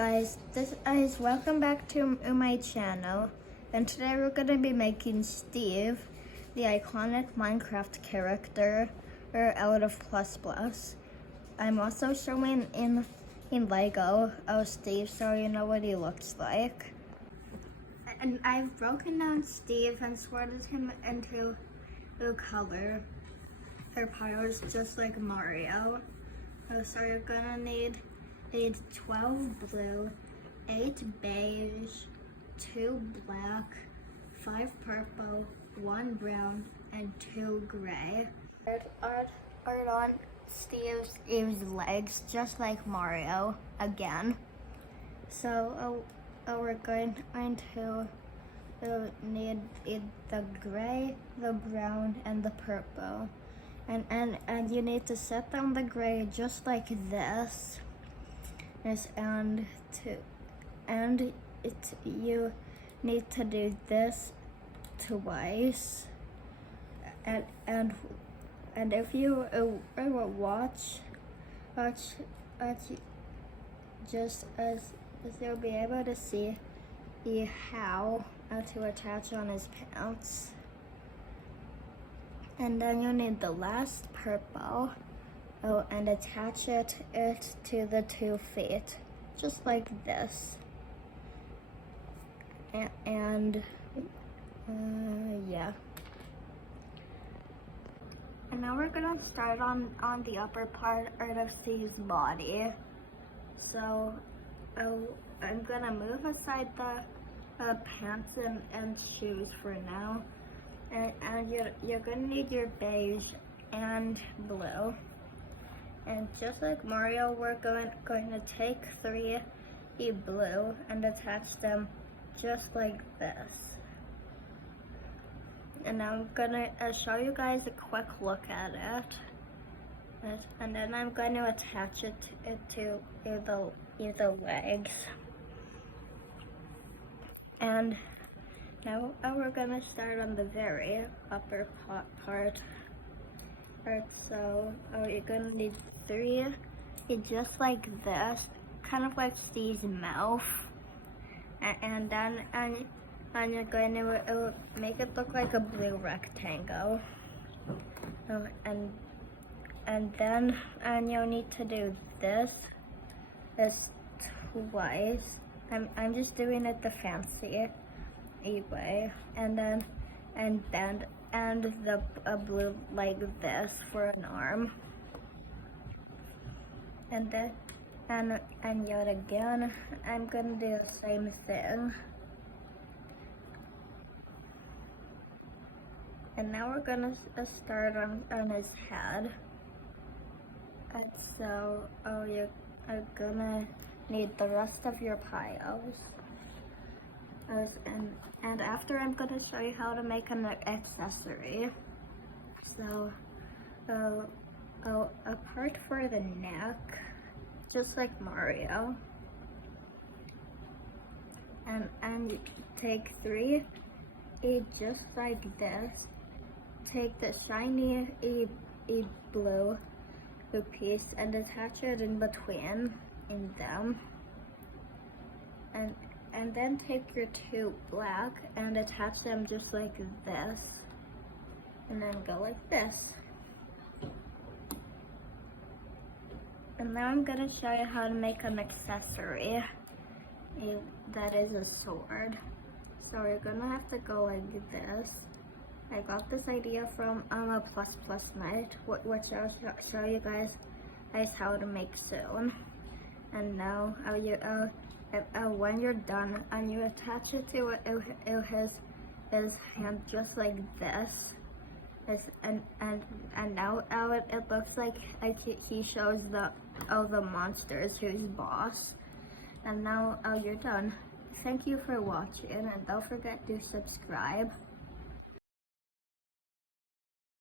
guys, this is welcome back to my channel, and today we're gonna be making Steve, the iconic Minecraft character, out of Plus Plus. I'm also showing in Lego of Steve, so you know what he looks like. And I've broken down Steve and sorted him into color powers, just like Mario. So you're gonna need 12 blue, 8 beige, 2 black, 5 purple, 1 brown, and 2 gray. Art on Steve's legs, just like Mario, again. So we're going to need the gray, the brown, and the purple. And you need to set down the gray just like this. Yes, you need to do this twice, and if you watch just as you'll be able to see how to attach on his pants. And then you need the last purple. And attach it to the 2 feet, just like this. And yeah. And now we're gonna start on the upper part of Steve's body. So I'm gonna move aside the pants and shoes for now. And you're gonna need your beige and blue. And just like Mario, we're going to take 3 blue and attach them just like this. And I'm gonna show you guys a quick look at it. And then I'm going to attach it to the legs. And now we're gonna start on the very upper part. So you're gonna need 3, just like this, kind of like Steve's mouth, and then you're going to make it look like a blue rectangle, and then you'll need to do this twice. I'm just doing it the fancy way, and the blue like this for an arm, and yet again I'm gonna do the same thing. And now we're gonna start on his head. And so you're gonna need the rest of your piles. And after, I'm going to show you how to make an accessory. So a part for the neck, just like Mario, and take 3 just like this. Take the shiny blue piece and attach it in between them. And then take your 2 black and attach them just like this. And then go like this. And now I'm gonna show you how to make an accessory that is a sword. So you're gonna have to go like this. I got this idea from a Plus Plus night, which I'll show you guys how to make soon. And now when you're done, and you attach it to his hand just like this, and now it looks like he shows the monsters who's boss. And now you're done. Thank you for watching, and don't forget to subscribe.